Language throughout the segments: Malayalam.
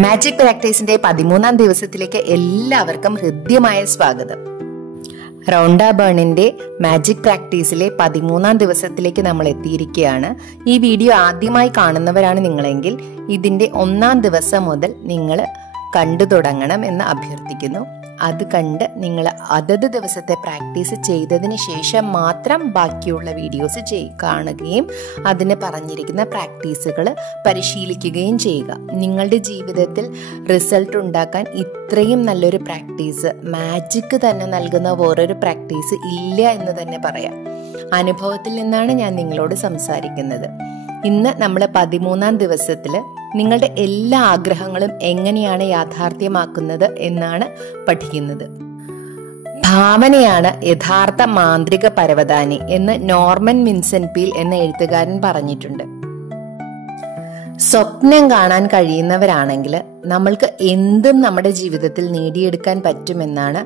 മാജിക് പ്രാക്ടീസിന്റെ 13ാം ദിവസത്തിലേക്ക് എല്ലാവർക്കും ഹൃദ്യമായ സ്വാഗതം. റൗണ്ട ബേണിന്റെ മാജിക് പ്രാക്ടീസിലെ 13ാം ദിവസത്തിലേക്ക് നമ്മൾ എത്തിയിരിക്കുകയാണ്. ഈ വീഡിയോ ആദ്യമായി കാണുന്നവരാണ് നിങ്ങളെങ്കിൽ ഇതിന്റെ 1ാം ദിവസം മുതൽ നിങ്ങൾ കണ്ടു തുടങ്ങണം എന്ന് അഭ്യർത്ഥിക്കുന്നു. അത് കണ്ട് നിങ്ങൾ അതത് ദിവസത്തെ പ്രാക്ടീസ് ചെയ്തതിന് ശേഷം മാത്രം ബാക്കിയുള്ള വീഡിയോസ് കാണുകയും അതിന് പറഞ്ഞിരിക്കുന്ന പ്രാക്ടീസുകൾ പരിശീലിക്കുകയും ചെയ്യുക. നിങ്ങളുടെ ജീവിതത്തിൽ റിസൾട്ട് ഉണ്ടാക്കാൻ ഇത്രയും നല്ലൊരു പ്രാക്ടീസ്, മാജിക് തന്നെ നൽകുന്ന വേറൊരു പ്രാക്ടീസ് ഇല്ല എന്ന് തന്നെ പറയാം. അനുഭവത്തിൽ നിന്നാണ് ഞാൻ നിങ്ങളോട് സംസാരിക്കുന്നത്. ഇന്ന് നമ്മൾ 13ാം ദിവസത്തിൽ നിങ്ങളുടെ എല്ലാ ആഗ്രഹങ്ങളും എങ്ങനെയാണ് യാഥാർത്ഥ്യമാക്കുന്നത് എന്നാണ് പഠിക്കുന്നത്. ഭാവനയാണ് യഥാർത്ഥ മാന്ത്രിക പരവതാനി എന്ന് നോർമൻ വിൻസെന്റ് പീൽ എന്ന എഴുത്തുകാരൻ പറഞ്ഞിട്ടുണ്ട്. സ്വപ്നം കാണാൻ കഴിയുന്നവരാണെങ്കിൽ നമ്മൾക്ക് എന്തും നമ്മുടെ ജീവിതത്തിൽ നേടിയെടുക്കാൻ പറ്റുമെന്നാണ്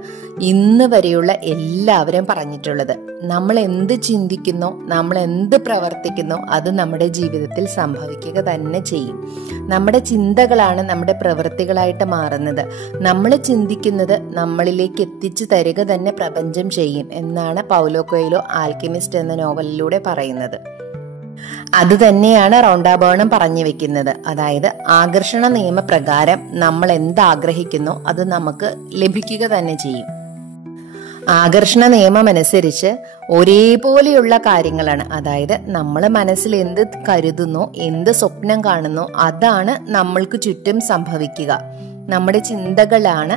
ഇന്ന് വരെയുള്ള എല്ലാവരും പറഞ്ഞിട്ടുള്ളത്. നമ്മൾ എന്ത് ചിന്തിക്കുന്നോ, നമ്മൾ എന്ത് പ്രവർത്തിക്കുന്നോ അത് നമ്മുടെ ജീവിതത്തിൽ സംഭവിക്കുക തന്നെ ചെയ്യും. നമ്മുടെ ചിന്തകളാണ് നമ്മുടെ പ്രവൃത്തികളായിട്ട് മാറുന്നത്. നമ്മൾ ചിന്തിക്കുന്നത് നമ്മളിലേക്ക് എത്തിച്ചു തരിക തന്നെ പ്രപഞ്ചം ചെയ്യും എന്നാണ് പൗലോ കൊയ്ലോ ആൽക്കെമിസ്റ്റ് എന്ന നോവലിലൂടെ പറയുന്നത്. അത് തന്നെയാണ് റൗണ്ട ബേണും പറഞ്ഞു വെക്കുന്നത്. അതായത് ആകർഷണ നിയമപ്രകാരം നമ്മൾ എന്താഗ്രഹിക്കുന്നോ അത് നമുക്ക് ലഭിക്കുക തന്നെ ചെയ്യും. ആകർഷണ നിയമം അനുസരിച്ച് ഒരേപോലെയുള്ള കാര്യങ്ങളാണ്, അതായത് നമ്മൾ മനസ്സിൽ എന്ത് കരുതുന്നോ, എന്ത് സ്വപ്നം കാണുന്നോ അതാണ് നമ്മൾക്ക് ചുറ്റും സംഭവിക്കുക. നമ്മുടെ ചിന്തകളാണ്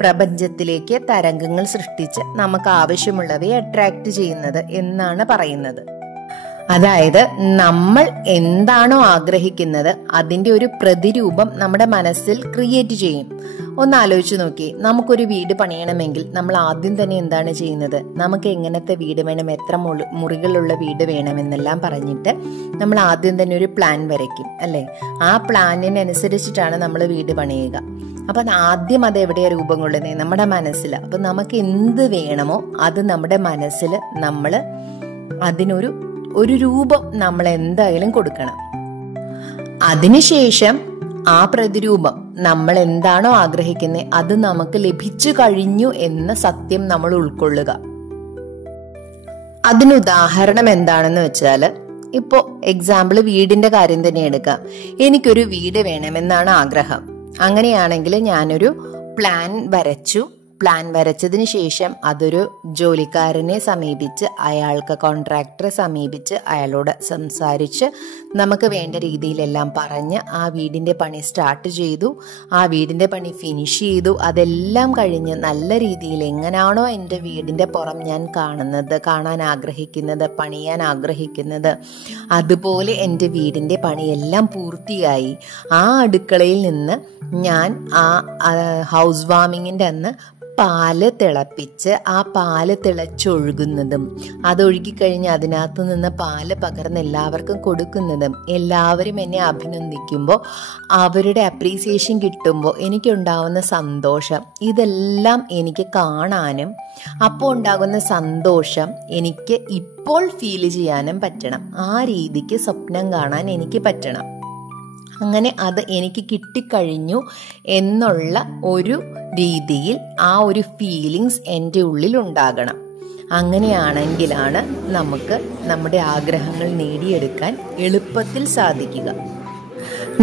പ്രപഞ്ചത്തിലേക്ക് തരംഗങ്ങൾ സൃഷ്ടിച്ച് നമുക്ക് ആവശ്യമുള്ളവയെ അട്രാക്ട് ചെയ്യുന്നത് എന്നാണ് പറയുന്നത്. അതായത് നമ്മൾ എന്താണോ ആഗ്രഹിക്കുന്നത് അതിന്റെ ഒരു പ്രതിരൂപം നമ്മുടെ മനസ്സിൽ ക്രിയേറ്റ് ചെയ്യും. ഒന്ന് ആലോചിച്ച് നോക്കി, നമുക്കൊരു വീട് പണിയണമെങ്കിൽ നമ്മൾ ആദ്യം തന്നെ എന്താണ് ചെയ്യുന്നത്? നമുക്ക് എങ്ങനത്തെ വീട് വേണം, എത്ര മുറികളുള്ള വീട് വേണമെന്നെല്ലാം പറഞ്ഞിട്ട് നമ്മൾ ആദ്യം തന്നെ ഒരു പ്ലാൻ വരയ്ക്കും, അല്ലേ? ആ പ്ലാനിനനുസരിച്ചിട്ടാണ് നമ്മൾ വീട് പണിയുക. അപ്പൊ ആദ്യം അത് എവിടെയാണ് രൂപം കൊള്ളുന്നത്? നമ്മുടെ മനസ്സിൽ. അപ്പൊ നമുക്ക് എന്ത് വേണമോ അത് നമ്മുടെ മനസ്സിൽ നമ്മൾ അതിനൊരു രൂപം നമ്മൾ എന്തായാലും കൊടുക്കണം. അതിനുശേഷം ആ പ്രതിരൂപം നമ്മൾ എന്താണോ ആഗ്രഹിക്കുന്നത് അത് നമുക്ക് ലഭിച്ചു കഴിഞ്ഞു എന്ന സത്യം നമ്മൾ ഉൾക്കൊള്ളുക. അതിനുദാഹരണം എന്താണെന്ന് വെച്ചാൽ, ഇപ്പോ എക്സാമ്പിൾ വീടിന്റെ കാര്യം തന്നെ എടുക്കാം. എനിക്കൊരു വീട് വേണമെന്നാണ് ആഗ്രഹം. അങ്ങനെയാണെങ്കിൽ ഞാനൊരു പ്ലാൻ വരച്ചു. പ്ലാൻ വരച്ചതിന് ശേഷം അതൊരു ജോലിക്കാരനെ സമീപിച്ച്, അയാൾക്ക് കോൺട്രാക്ടറെ സമീപിച്ച് അയാളോട് സംസാരിച്ച് നമുക്ക് വേണ്ട രീതിയിലെല്ലാം പറഞ്ഞ് ആ വീടിന്റെ പണി സ്റ്റാർട്ട് ചെയ്തു. ആ വീടിന്റെ പണി ഫിനിഷ് ചെയ്തു. അതെല്ലാം കഴിഞ്ഞ് നല്ല രീതിയിൽ എങ്ങനെയാണോ എൻ്റെ വീടിന്റെ പുറം ഞാൻ കാണാൻ ആഗ്രഹിക്കുന്നത്, പണിയാൻ ആഗ്രഹിക്കുന്നത്, അതുപോലെ എൻ്റെ വീടിന്റെ പണിയെല്ലാം പൂർത്തിയായി. ആ അടുക്കളയിൽ നിന്ന് ഞാൻ ആ ഹൗസ് വാമിങ്ങിന്റെ അന്ന് പാല് തിളപ്പിച്ച് ആ പാല് തിളച്ചൊഴുകുന്നതും അതൊഴുകിക്കഴിഞ്ഞ് അതിനകത്ത് നിന്ന് പാല് പകർന്ന് എല്ലാവർക്കും കൊടുക്കുന്നതും, എല്ലാവരും എന്നെ അഭിനന്ദിക്കുമ്പോൾ അവരുടെ അപ്രീസിയേഷൻ കിട്ടുമ്പോൾ എനിക്കുണ്ടാവുന്ന സന്തോഷം, ഇതെല്ലാം എനിക്ക് കാണാനും അപ്പോൾ ഉണ്ടാകുന്ന സന്തോഷം എനിക്ക് ഇപ്പോൾ ഫീൽ ചെയ്യാനും പറ്റണം. ആ രീതിക്ക് സ്വപ്നം കാണാൻ എനിക്ക് പറ്റണം. അങ്ങനെ അത് എനിക്ക് കിട്ടിക്കഴിഞ്ഞു എന്നുള്ള ഒരു രീതിയിൽ ആ ഒരു ഫീലിങ്സ് എൻ്റെ ഉള്ളിൽ ഉണ്ടാകണം. അങ്ങനെയാണെങ്കിലാണ് നമുക്ക് നമ്മുടെ ആഗ്രഹങ്ങൾ നേടിയെടുക്കാൻ എളുപ്പത്തിൽ സാധിക്കുക.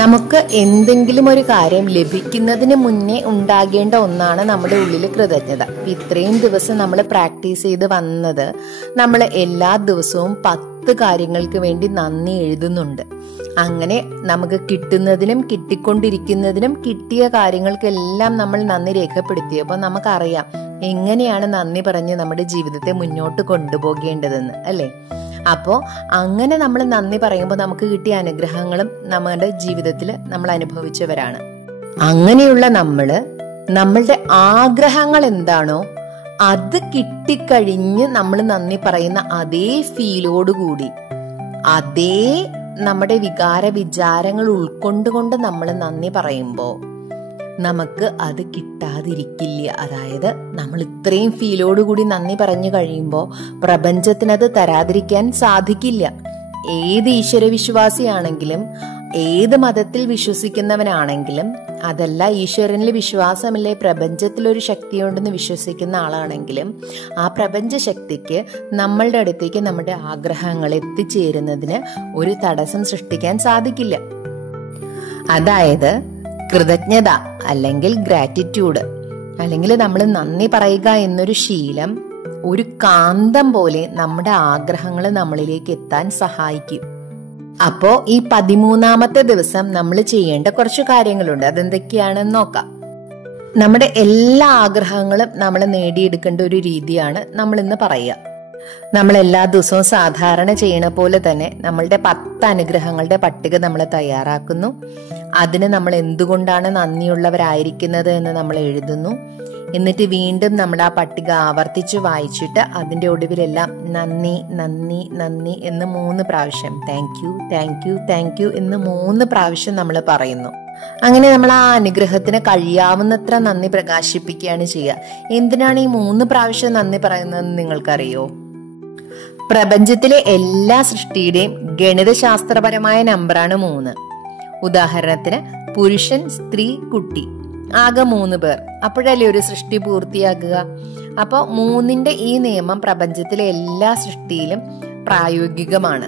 നമുക്ക് എന്തെങ്കിലും ഒരു കാര്യം ലഭിക്കുന്നതിന് മുന്നേ ഉണ്ടാകേണ്ട ഒന്നാണ് നമ്മുടെ ഉള്ളിൽ കൃതജ്ഞത. ഇത്രയും ദിവസം നമ്മൾ പ്രാക്ടീസ് ചെയ്ത് വന്നത് നമ്മൾ എല്ലാ ദിവസവും 10 കാര്യങ്ങൾക്ക് വേണ്ടി നന്ദി എഴുതുന്നുണ്ട്. അങ്ങനെ നമുക്ക് കിട്ടുന്നതിനും കിട്ടിക്കൊണ്ടിരിക്കുന്നതിനും കിട്ടിയ കാര്യങ്ങൾക്കെല്ലാം നമ്മൾ നന്ദി രേഖപ്പെടുത്തിയപ്പോൾ നമുക്കറിയാം എങ്ങനെയാണ് നന്ദി പറഞ്ഞ് നമ്മുടെ ജീവിതത്തെ മുന്നോട്ട് കൊണ്ടുപോകേണ്ടതെന്ന്, അല്ലേ? അപ്പോൾ അങ്ങനെ നമ്മൾ നന്ദി പറയുമ്പോൾ നമുക്ക് കിട്ടിയ അനുഗ്രഹങ്ങളും നമ്മുടെ ജീവിതത്തിൽ നമ്മൾ അനുഭവിച്ചവരാണ്. അങ്ങനെയുള്ള നമ്മളുടെ ആഗ്രഹങ്ങൾ എന്താണോ അത് കിട്ടിക്കഴിഞ്ഞ് നമ്മൾ നന്ദി പറയുന്ന അതേ ഫീലോടുകൂടി, അതേ നമ്മുടെ വിചാരങ്ങൾ ഉൾക്കൊണ്ടുകൊണ്ട് നമ്മൾ നന്ദി പറയുമ്പോൾ നമുക്ക് അത് കിട്ടാതിരിക്കില്ല. അതായത് നമ്മൾ ഇത്രയും ഫീലോടുകൂടി നന്ദി പറഞ്ഞു കഴിയുമ്പോൾ പ്രപഞ്ചത്തിനത് തരാതിരിക്കാൻ സാധിക്കില്ല. ഏത് ഈശ്വരവിശ്വാസിയാണെങ്കിലും ഏത് മതത്തിൽ വിശ്വസിക്കുന്നവനാണെങ്കിലും അതല്ല ഈശ്വരനിൽ വിശ്വാസമില്ലേ, പ്രപഞ്ചത്തിലൊരു ശക്തിയുണ്ടെന്ന് വിശ്വസിക്കുന്ന ആളാണെങ്കിലും ആ പ്രപഞ്ച ശക്തിക്ക് നമ്മളുടെ അടുത്തേക്ക് നമ്മുടെ ആഗ്രഹങ്ങൾ എത്തിച്ചേരുന്നതിന് ഒരു തടസ്സം സൃഷ്ടിക്കാൻ സാധിക്കില്ല. അതായത് കൃതജ്ഞത അല്ലെങ്കിൽ ഗ്രാറ്റിറ്റ്യൂഡ് അല്ലെങ്കിൽ നമ്മൾ നന്ദി പറയുക എന്നൊരു ശീലം ഒരു കാന്തം പോലെ നമ്മുടെ ആഗ്രഹങ്ങൾ നമ്മളിലേക്ക് എത്താൻ സഹായിക്കും. അപ്പോ ഈ 13ാമത്തെ ദിവസം നമ്മൾ ചെയ്യേണ്ട കുറച്ച് കാര്യങ്ങളുണ്ട്. അതെന്തൊക്കെയാണെന്ന് നോക്കാം. നമ്മുടെ എല്ലാ ആഗ്രഹങ്ങളും നമ്മൾ നേടിയെടുക്കേണ്ട ഒരു രീതിയാണ് നമ്മൾ ഇന്ന് പറയുക. നമ്മൾ എല്ലാ ദിവസവും സാധാരണ ചെയ്യണ പോലെ തന്നെ നമ്മളുടെ 10 അനുഗ്രഹങ്ങളുടെ പട്ടിക നമ്മൾ തയ്യാറാക്കുന്നു. അതിന് നമ്മൾ എന്തുകൊണ്ടാണ് നന്ദിയുള്ളവരായിരിക്കുന്നത് എന്ന് നമ്മൾ എഴുതുന്നു. എന്നിട്ട് വീണ്ടും നമ്മൾ ആ പട്ടിക ആവർത്തിച്ച് വായിച്ചിട്ട് അതിന്റെ ഒടുവിലെല്ലാം നന്ദി നന്ദി നന്ദി എന്ന് 3 പ്രാവശ്യം, thank you thank you thank you എന്ന് 3 പ്രാവശ്യം നമ്മൾ പറയുന്നു. അങ്ങനെ നമ്മൾ ആ അനുഗ്രഹത്തിന് കഴിയാവുന്നത്ര നന്ദി പ്രകാശിപ്പിക്കുകയാണ് ചെയ്യുക. എന്തിനാണ് ഈ 3 പ്രാവശ്യം നന്ദി പറയുന്നതെന്ന് നിങ്ങൾക്കറിയോ? പ്രപഞ്ചത്തിലെ എല്ലാ സൃഷ്ടിയുടെയും ഗണിതശാസ്ത്രപരമായ നമ്പറാണ് 3. ഉദാഹരണത്തിന് പുരുഷൻ, സ്ത്രീ, കുട്ടി, ആകെ 3 പേർ. അപ്പോഴല്ലേ ഒരു സൃഷ്ടി പൂർത്തിയാകുക. അപ്പോൾ 3ന്റെ ഈ നിയമം പ്രപഞ്ചത്തിലെ എല്ലാ സൃഷ്ടിയിലും പ്രായോഗികമാണ്.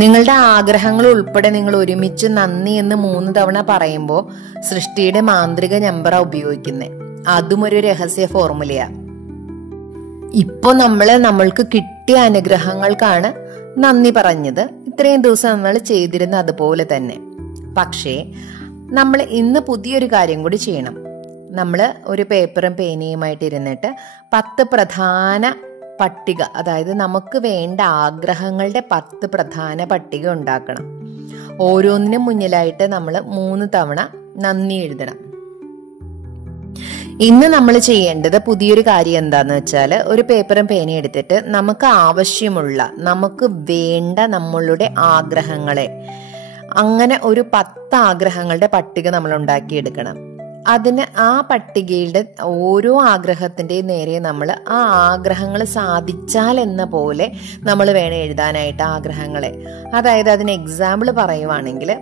നിങ്ങളുടെ ആഗ്രഹങ്ങൾ ഉൾപ്പെടെ നിങ്ങൾ ഒരുമിച്ച് നന്ദി എന്ന് 3 തവണ പറയുമ്പോൾ സൃഷ്ടിയുടെ മാന്ത്രിക നമ്പറാണ് ഉപയോഗിക്കുന്നത്. അതും ഒരു രഹസ്യ ഫോർമുലയാ. ഇപ്പൊ നമ്മൾക്ക് കിട്ടിയ അനുഗ്രഹങ്ങൾക്കാണ് നന്ദി പറഞ്ഞത്. ഇത്രയും ദിവസം നമ്മൾ ചെയ്തിരുന്ന അതുപോലെ തന്നെ. പക്ഷേ നമ്മൾ ഇന്ന് പുതിയൊരു കാര്യം കൂടി ചെയ്യണം. നമ്മൾ ഒരു പേപ്പറും പേനയുമായിട്ട് ഇരുന്നിട്ട് 10 പ്രധാന പട്ടിക, അതായത് നമുക്ക് വേണ്ട ആഗ്രഹങ്ങളുടെ 10 പ്രധാന പട്ടിക ഉണ്ടാക്കണം. ഓരോന്നിനും മുന്നിലായിട്ട് നമ്മൾ 3 തവണ നന്ദി എഴുതണം. ഇന്ന് നമ്മൾ ചെയ്യേണ്ടത് പുതിയൊരു കാര്യം എന്താന്ന് വെച്ചാൽ, ഒരു പേപ്പറും പേനയും എടുത്തിട്ട് നമുക്ക് ആവശ്യമുള്ള, നമുക്ക് വേണ്ട നമ്മളുടെ ആഗ്രഹങ്ങളെ, അങ്ങനെ ഒരു 10 ആഗ്രഹങ്ങളുടെ പട്ടിക നമ്മൾ ഉണ്ടാക്കിയെടുക്കണം. അതിന് ആ പട്ടികയുടെ ഓരോ ആഗ്രഹത്തിൻ്റെയും നേരെ നമ്മൾ ആ ആഗ്രഹങ്ങൾ സാധിച്ചാൽ എന്ന പോലെ നമ്മൾ വേണം എഴുതാനായിട്ട് ആഗ്രഹങ്ങളെ. അതായത് അതിന് എക്സാമ്പിൾ പറയുവാണെങ്കിൽ,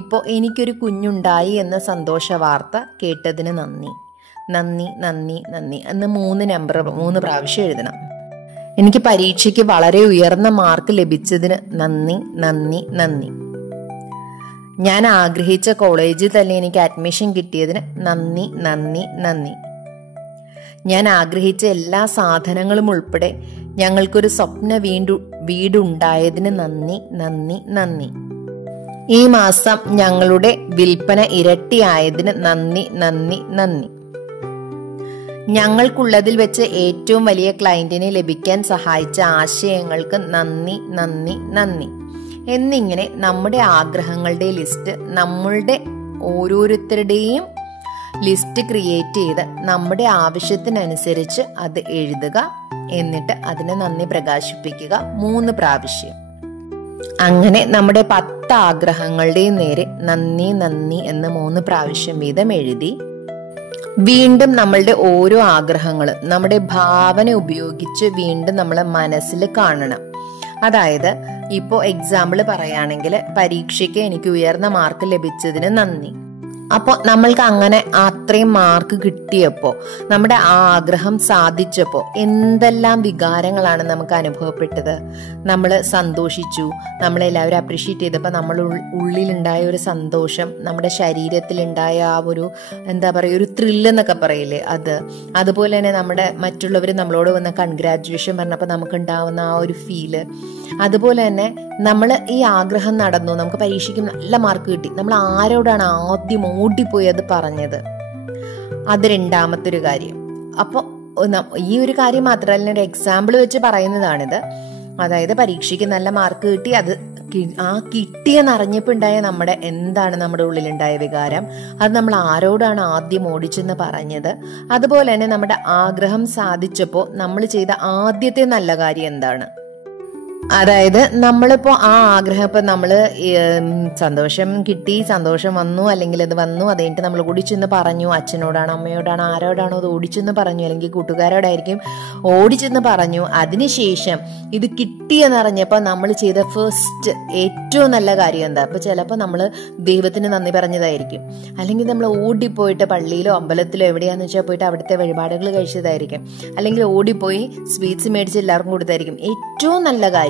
ഇപ്പോൾ എനിക്കൊരു കുഞ്ഞുണ്ടായി എന്ന സന്തോഷ വാർത്ത കേട്ടതിന് നന്ദി, നന്ദി നന്ദി നന്ദി എന്ന് 3 പ്രാവശ്യം എഴുതണം. എനിക്ക് പരീക്ഷയ്ക്ക് വളരെ ഉയർന്ന മാർക്ക് ലഭിച്ചതിന് നന്ദി നന്ദി നന്ദി. ഞാൻ ആഗ്രഹിച്ച കോളേജിൽ തന്നെ എനിക്ക് അഡ്മിഷൻ കിട്ടിയതിന് നന്ദി നന്ദി നന്ദി. ഞാൻ ആഗ്രഹിച്ച എല്ലാ സാധനങ്ങളും ഉൾപ്പെടെ ഞങ്ങൾക്കൊരു സ്വപ്ന വീടുണ്ടായതിന് നന്ദി നന്ദി നന്ദി. ഈ മാസം ഞങ്ങളുടെ വിൽപ്പന ഇരട്ടിയായതിന് നന്ദി നന്ദി നന്ദി. ഞങ്ങൾക്കുള്ളതിൽ വെച്ച് ഏറ്റവും വലിയ ക്ലയന്റിനെ ലഭിക്കാൻ സഹായിച്ച ആശയങ്ങൾക്ക് നന്ദി നന്ദി നന്ദി എന്നിങ്ങനെ നമ്മുടെ ആഗ്രഹങ്ങളുടെ ലിസ്റ്റ്, നമ്മളുടെ ഓരോരുത്തരുടെയും ലിസ്റ്റ് ക്രിയേറ്റ് ചെയ്ത് നമ്മുടെ ആവശ്യത്തിനനുസരിച്ച് അത് എഴുതുക. എന്നിട്ട് അതിന് നന്ദി പ്രകാശിപ്പിക്കുക 3 പ്രാവശ്യം. അങ്ങനെ നമ്മുടെ 10 ആഗ്രഹങ്ങളുടെയും നേരെ നന്ദി നന്ദി എന്ന് 3 പ്രാവശ്യം വീതം എഴുതി വീണ്ടും നമ്മളുടെ ഓരോ ആഗ്രഹങ്ങളും നമ്മുടെ ഭാവന ഉപയോഗിച്ച് വീണ്ടും നമ്മളെ മനസ്സിൽ കാണണം. അതായത് ഇപ്പോൾ എക്സാമ്പിൾ പറയുകയാണെങ്കിൽ, പരീക്ഷയ്ക്ക് എനിക്ക് ഉയർന്ന മാർക്ക് ലഭിച്ചതിന് നന്ദി. അപ്പോൾ നമ്മൾക്ക് അങ്ങനെ അത്രയും മാർക്ക് കിട്ടിയപ്പോൾ, നമ്മുടെ ആ ആഗ്രഹം സാധിച്ചപ്പോൾ എന്തെല്ലാം വികാരങ്ങളാണ് നമുക്ക് അനുഭവപ്പെട്ടത്. നമ്മൾ സന്തോഷിച്ചു, നമ്മളെല്ലാവരും അപ്രീഷിയേറ്റ് ചെയ്തപ്പോൾ നമ്മൾ ഉള്ളിലുണ്ടായ ഒരു സന്തോഷം, നമ്മുടെ ശരീരത്തിലുണ്ടായ ആ ഒരു ഒരു ത്രില്ല് എന്നൊക്കെ പറയില്ലേ, അതുപോലെ തന്നെ നമ്മുടെ മറ്റുള്ളവർ നമ്മളോട് വന്ന കൺഗ്രാജുലേഷൻ പറഞ്ഞപ്പോൾ നമുക്കുണ്ടാവുന്ന ആ ഒരു ഫീല്. അതുപോലെ തന്നെ നമ്മൾ ഈ ആഗ്രഹം നടന്നു, നമുക്ക് പരീക്ഷയ്ക്ക് നല്ല മാർക്ക് കിട്ടി, നമ്മൾ ആരോടാണ് ആദ്യം ഓടിപ്പോയി അത് പറഞ്ഞത്? അത് 2ാമത്തെ ഒരു കാര്യം. അപ്പോൾ ഈ ഒരു കാര്യം മാത്രമല്ല, ഒരു എക്സാമ്പിൾ വെച്ച് പറയുന്നതാണിത്. അതായത് പരീക്ഷയ്ക്ക് നല്ല മാർക്ക് കിട്ടി, അത് ആ കിട്ടിയെന്നറിഞ്ഞപ്പോൾ ഉണ്ടായ നമ്മുടെ ഉള്ളിലുണ്ടായ വികാരം, അത് നമ്മൾ ആരോടാണ് ആദ്യം ഓടിച്ചെന്ന് പറഞ്ഞത്. അതുപോലെ തന്നെ നമ്മുടെ ആഗ്രഹം സാധിച്ചപ്പോൾ നമ്മൾ ചെയ്ത ആദ്യത്തെ നല്ല കാര്യം എന്താണ്? അതായത് നമ്മളിപ്പോ ആ ആഗ്രഹം ഇപ്പൊ നമ്മള് സന്തോഷം കിട്ടി, സന്തോഷം വന്നു, അല്ലെങ്കിൽ അത് വന്നു, അത് കഴിഞ്ഞിട്ട് നമ്മൾ ഓടിച്ചെന്ന് പറഞ്ഞു, അച്ഛനോടാണോ അമ്മയോടാണോ ആരോടാണോ അത് ഓടിച്ചെന്ന് പറഞ്ഞു, അല്ലെങ്കിൽ കൂട്ടുകാരോടായിരിക്കും ഓടിച്ചെന്ന് പറഞ്ഞു. അതിനുശേഷം ഇത് കിട്ടിയെന്നറിഞ്ഞപ്പോ നമ്മൾ ചെയ്ത ഫസ്റ്റ് ഏറ്റവും നല്ല കാര്യം എന്താ? ഇപ്പൊ ചിലപ്പോൾ നമ്മൾ ദൈവത്തിന് നന്ദി പറഞ്ഞതായിരിക്കും, അല്ലെങ്കിൽ നമ്മൾ ഓടിപ്പോയിട്ട് പള്ളിയിലോ അമ്പലത്തിലോ എവിടെയാന്ന് വെച്ചാൽ പോയിട്ട് അവിടുത്തെ വഴിപാടുകൾ കഴിച്ചതായിരിക്കും, അല്ലെങ്കിൽ ഓടിപ്പോയി സ്വീറ്റ്സ് മേടിച്ച് എല്ലാവർക്കും കൊടുത്തായിരിക്കും ഏറ്റവും നല്ല കാര്യം.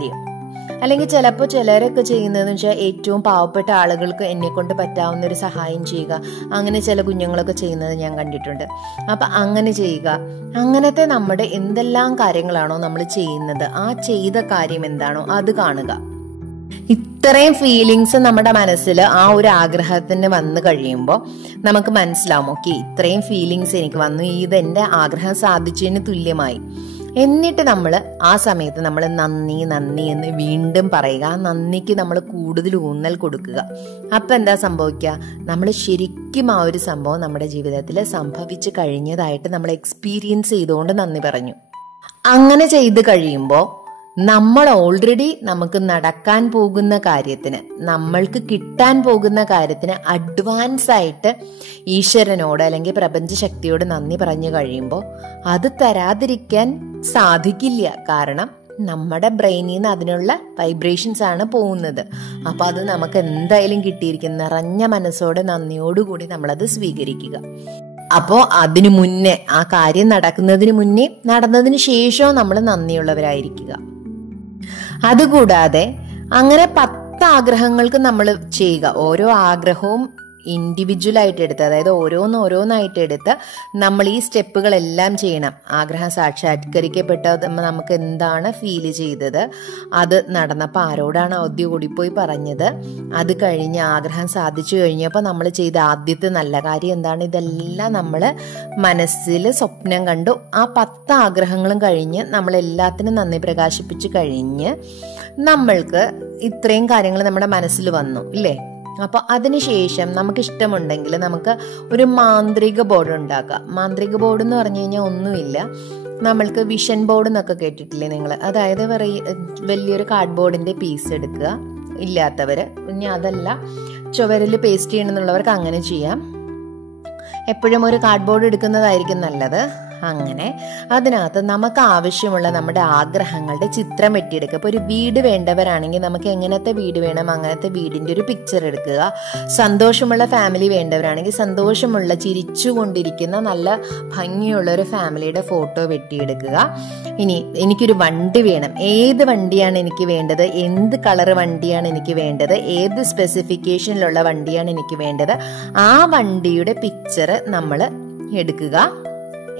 അല്ലെങ്കിൽ ചിലപ്പോൾ ചിലരൊക്കെ ചെയ്യുന്നതെന്ന് വെച്ചാൽ ഏറ്റവും പാവപ്പെട്ട ആളുകൾക്ക് എന്നെ കൊണ്ട് പറ്റാവുന്ന ഒരു സഹായം ചെയ്യുക. അങ്ങനെ ചില കുഞ്ഞുങ്ങളൊക്കെ ചെയ്യുന്നത് ഞാൻ കണ്ടിട്ടുണ്ട്. അപ്പൊ അങ്ങനെ ചെയ്യുക. അങ്ങനത്തെ നമ്മുടെ എന്തെല്ലാം കാര്യങ്ങളാണോ നമ്മൾ ചെയ്യുന്നത്, ആ ചെയ്ത കാര്യം എന്താണോ അത് കാണുക. ഇത്രയും ഫീലിങ്സ് നമ്മുടെ മനസ്സിൽ ആ ഒരു ആഗ്രഹത്തിന് വന്നു കഴിയുമ്പോൾ നമുക്ക് മനസ്സിലാവും, ഓക്കെ ഇത്രയും ഫീലിങ്സ് എനിക്ക് വന്നു, ഇത് എൻ്റെ ആഗ്രഹം സാധിച്ചതിന് തുല്യമായി. എന്നിട്ട് നമ്മൾ ആ സമയത്ത് നമ്മൾ നന്ദി നന്ദി എന്ന് വീണ്ടും പറയുക. ആ നന്ദിക്ക് നമ്മൾ കൂടുതൽ ഊന്നൽ കൊടുക്കുക. അപ്പം എന്താ സംഭവിക്കുക? നമ്മൾ ശരിക്കും ആ ഒരു സംഭവം നമ്മുടെ ജീവിതത്തിൽ സംഭവിച്ചു കഴിഞ്ഞതായിട്ട് നമ്മൾ എക്സ്പീരിയൻസ് ചെയ്തുകൊണ്ട് നന്ദി പറഞ്ഞു. അങ്ങനെ ചെയ്ത് കഴിയുമ്പോൾ നമ്മൾ ഓൾറെഡി നമുക്ക് നടക്കാൻ പോകുന്ന കാര്യത്തിന്, നമ്മൾക്ക് കിട്ടാൻ പോകുന്ന കാര്യത്തിന് അഡ്വാൻസ് ആയിട്ട് ഈശ്വരനോട് അല്ലെങ്കിൽ പ്രപഞ്ചശക്തിയോട് നന്ദി പറഞ്ഞു കഴിയുമ്പോൾ അത് തരാതിരിക്കാൻ സാധിക്കില്ല. കാരണം നമ്മുടെ ബ്രെയിനിൽ നിന്ന് അതിനുള്ള വൈബ്രേഷൻസ് ആണ് പോകുന്നത്. അപ്പൊ അത് നമുക്ക് എന്തായാലും കിട്ടിയിരിക്കും. നിറഞ്ഞ മനസ്സോടെ നന്ദിയോടുകൂടി നമ്മളത് സ്വീകരിക്കുക. അപ്പോ അതിനു മുന്നേ, ആ കാര്യം നടക്കുന്നതിന് മുന്നേ, നടന്നതിന് ശേഷവും നമ്മൾ നന്ദിയുള്ളവരായിരിക്കുക. അതുകൂടാതെ അങ്ങനെ 10 ആഗ്രഹങ്ങൾക്ക് നമ്മൾ ചെയ്യുക. ഓരോ ആഗ്രഹവും ഇൻഡിവിജ്വൽ ആയിട്ട് എടുത്ത്, അതായത് ഓരോന്നായിട്ട് എടുത്ത് നമ്മൾ ഈ സ്റ്റെപ്പുകളെല്ലാം ചെയ്യണം. ആഗ്രഹം സാക്ഷാത്കരിക്കപ്പെട്ടത് നമുക്ക് എന്താണ് ഫീല് ചെയ്തത്, അത് നടന്നപ്പോൾ ആരോടാണ് ആദ്യം ഓടിപ്പോയി പറഞ്ഞത്, അത് കഴിഞ്ഞ് ആഗ്രഹം സാധിച്ചു കഴിഞ്ഞപ്പോൾ നമ്മൾ ചെയ്ത ആദ്യത്തെ നല്ല കാര്യം എന്താണ്, ഇതെല്ലാം നമ്മൾ മനസ്സിൽ സ്വപ്നം കണ്ടു. ആ 10 ആഗ്രഹങ്ങളും കഴിഞ്ഞ് നമ്മളെല്ലാത്തിനും നന്ദി പ്രകാശിപ്പിച്ച് കഴിഞ്ഞ് നമ്മൾക്ക് ഇത്രയും കാര്യങ്ങൾ നമ്മുടെ മനസ്സിൽ വന്നു ഇല്ലേ? അപ്പൊ അതിനുശേഷം നമുക്ക് ഇഷ്ടമുണ്ടെങ്കിൽ നമുക്ക് ഒരു മാന്ത്രിക ബോർഡ് ഉണ്ടാക്കാം. മാന്ത്രിക ബോർഡ് എന്ന് പറഞ്ഞു കഴിഞ്ഞാൽ ഒന്നുമില്ല, നമ്മൾക്ക് വിഷൻ ബോർഡ് എന്നൊക്കെ കേട്ടിട്ടില്ലേ നിങ്ങൾ? അതായത് വലിയൊരു കാർഡ്ബോർഡിന്റെ പീസ് എടുക്കുക, ഇല്ലാത്തവര്. ഇനി അതല്ല ചുവരിൽ പേസ്റ്റ് ചെയ്യണമെന്നുള്ളവർക്ക് അങ്ങനെ ചെയ്യാം. എപ്പോഴും ഒരു കാർഡ്ബോർഡ് എടുക്കുന്നതായിരിക്കും നല്ലത്. അങ്ങനെ അതിനകത്ത് നമുക്ക് ആവശ്യമുള്ള നമ്മുടെ ആഗ്രഹങ്ങളുടെ ചിത്രം വെട്ടിയെടുക്കുക. ഇപ്പോൾ ഒരു വീട് വേണ്ടവരാണെങ്കിൽ നമുക്ക് എങ്ങനത്തെ വീട് വേണം അങ്ങനത്തെ വീടിൻ്റെ ഒരു പിക്ചർ എടുക്കുക. സന്തോഷമുള്ള ഫാമിലി വേണ്ടവരാണെങ്കിൽ സന്തോഷമുള്ള ചിരിച്ചുകൊണ്ടിരിക്കുന്ന നല്ല ഭംഗിയുള്ള ഒരു ഫാമിലിയുടെ ഫോട്ടോ വെട്ടിയെടുക്കുക. ഇനി എനിക്കൊരു വണ്ടി വേണം, ഏത് വണ്ടിയാണ് എനിക്ക് വേണ്ടത്, എന്ത് കളർ വണ്ടിയാണ് എനിക്ക് വേണ്ടത്, ഏത് സ്പെസിഫിക്കേഷനിലുള്ള വണ്ടിയാണ് എനിക്ക് വേണ്ടത്, ആ വണ്ടിയുടെ പിക്ചർ നമ്മൾ എടുക്കുക.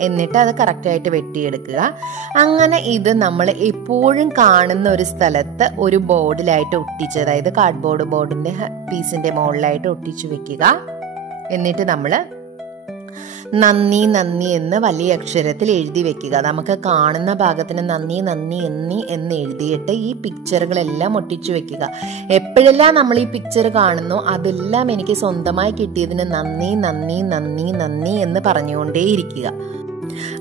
എന്നിട്ട് അത് കറക്റ്റായിട്ട് വെട്ടിയെടുക്കുക. അങ്ങനെ ഇത് നമ്മൾ എപ്പോഴും കാണുന്ന ഒരു സ്ഥലത്ത് ഒരു ബോർഡിലായിട്ട് ഒട്ടിച്ച്, അതായത് കാർഡ്ബോർഡ് ബോർഡിന്റെ പീസിന്റെ മുകളിലായിട്ട് ഒട്ടിച്ചു വെക്കുക. എന്നിട്ട് നമ്മൾ നന്ദി നന്ദി എന്ന് വലിയ അക്ഷരത്തിൽ എഴുതി വെക്കുക. നമുക്ക് കാണുന്ന ഭാഗത്തിന് നന്ദി നന്ദി എന്ന് എഴുതിയിട്ട് ഈ പിക്ചറുകളെല്ലാം ഒട്ടിച്ചു വെക്കുക. എപ്പോഴെല്ലാം നമ്മൾ ഈ പിക്ചർ കാണുന്നു അതെല്ലാം എനിക്ക് സ്വന്തമായി കിട്ടിയതിന് നന്ദി നന്ദി നന്ദി നന്ദി എന്ന് പറഞ്ഞുകൊണ്ടേയിരിക്കുക.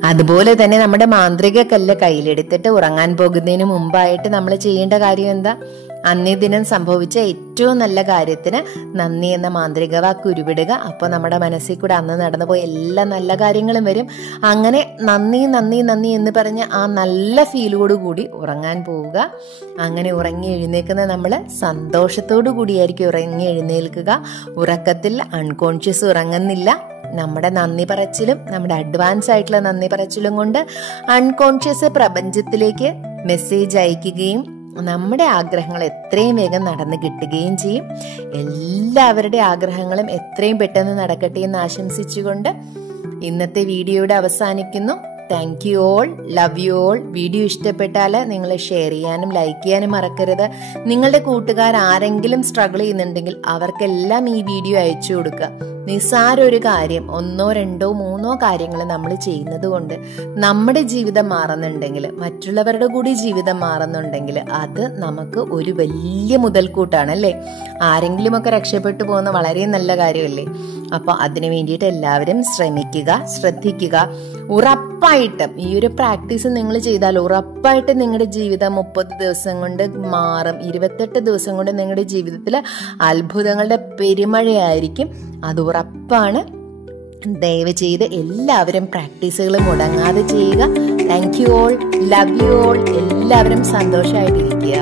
അതുപോലെ തന്നെ നമ്മുടെ മാന്ത്രിക കല്ല് കയ്യിലെടുത്തിട്ട് ഉറങ്ങാൻ പോകുന്നതിന് മുമ്പായിട്ട് നമ്മൾ ചെയ്യേണ്ട കാര്യം എന്താ? അന്നേ ദിനം സംഭവിച്ച ഏറ്റവും നല്ല കാര്യത്തിന് നന്ദി എന്ന മാന്ത്രിക വാക്ക് ഉരുവിടുക. അപ്പോൾ നമ്മുടെ മനസ്സിൽ കൂടെ അന്ന് നടന്നുപോയ എല്ലാ നല്ല കാര്യങ്ങളും വരും. അങ്ങനെ നന്ദി നന്ദി നന്ദി എന്ന് പറഞ്ഞ് ആ നല്ല ഫീലോട് കൂടി ഉറങ്ങാൻ പോവുക. അങ്ങനെ ഉറങ്ങി എഴുന്നേൽക്കുന്ന നമ്മൾ സന്തോഷത്തോടു കൂടിയായിരിക്കും ഉറങ്ങി എഴുന്നേൽക്കുക. ഉറക്കത്തിൽ അൺകോൺഷ്യസ് ഉറങ്ങുന്നില്ല. നമ്മുടെ നന്ദി പറച്ചിലും നമ്മുടെ അഡ്വാൻസ് ആയിട്ടുള്ള നന്ദി പറച്ചിലും കൊണ്ട് അൺകോൺഷ്യസ് പ്രപഞ്ചത്തിലേക്ക് മെസ്സേജ് അയക്കുകയും നമ്മുടെ ആഗ്രഹങ്ങൾ എത്രയും വേഗം നടന്നു കിട്ടുകയും ചെയ്യും. എല്ലാവരുടെ ആഗ്രഹങ്ങളും എത്രയും പെട്ടെന്ന് നടക്കട്ടെ എന്ന് ആശംസിച്ചുകൊണ്ട് ഇന്നത്തെ വീഡിയോയുടെ അവസാനിക്കുന്നു. Thank you all, love you all. Video ഇഷ്ടപ്പെട്ടാൽ നിങ്ങൾ ഷെയർ ചെയ്യാനും ലൈക്ക് ചെയ്യാനും മറക്കരുത്. നിങ്ങളുടെ കൂട്ടുകാർ ആരെങ്കിലും സ്ട്രഗിൾ ചെയ്യുന്നുണ്ടെങ്കിൽ അവർക്കെല്ലാം ഈ വീഡിയോ അയച്ചു കൊടുക്കുക. നിസ്സാര ഒരു കാര്യം, 1, 2, 3 കാര്യങ്ങൾ നമ്മൾ ചെയ്യുന്നത് കൊണ്ട് നമ്മുടെ ജീവിതം മാറുന്നുണ്ടെങ്കിൽ, മറ്റുള്ളവരുടെ കൂടി ജീവിതം മാറുന്നുണ്ടെങ്കിൽ അത് നമുക്ക് ഒരു വലിയ മുതൽക്കൂട്ടാണ് അല്ലേ. ആരെങ്കിലുമൊക്കെ രക്ഷപ്പെട്ടു പോകുന്ന വളരെ നല്ല കാര്യമല്ലേ. അപ്പോൾ അതിനു വേണ്ടിയിട്ട് എല്ലാവരും ശ്രമിക്കുക, ശ്രദ്ധിക്കുക. ഉറപ്പായിട്ടും ഈ ഒരു പ്രാക്ടീസ് നിങ്ങൾ ചെയ്താൽ ഉറപ്പായിട്ട് നിങ്ങളുടെ ജീവിതം 30 ദിവസം കൊണ്ട് മാറും. 28 ദിവസം കൊണ്ട് നിങ്ങളുടെ ജീവിതത്തിൽ അത്ഭുതങ്ങളുടെ പെരുമഴയായിരിക്കും. അത് ഉറപ്പാണ്. ദയവ് ചെയ്ത് എല്ലാവരും പ്രാക്ടീസുകൾ മുടങ്ങാതെ ചെയ്യുക. Thank you all, love you all. എല്ലാവരും സന്തോഷമായിട്ടിരിക്കുക.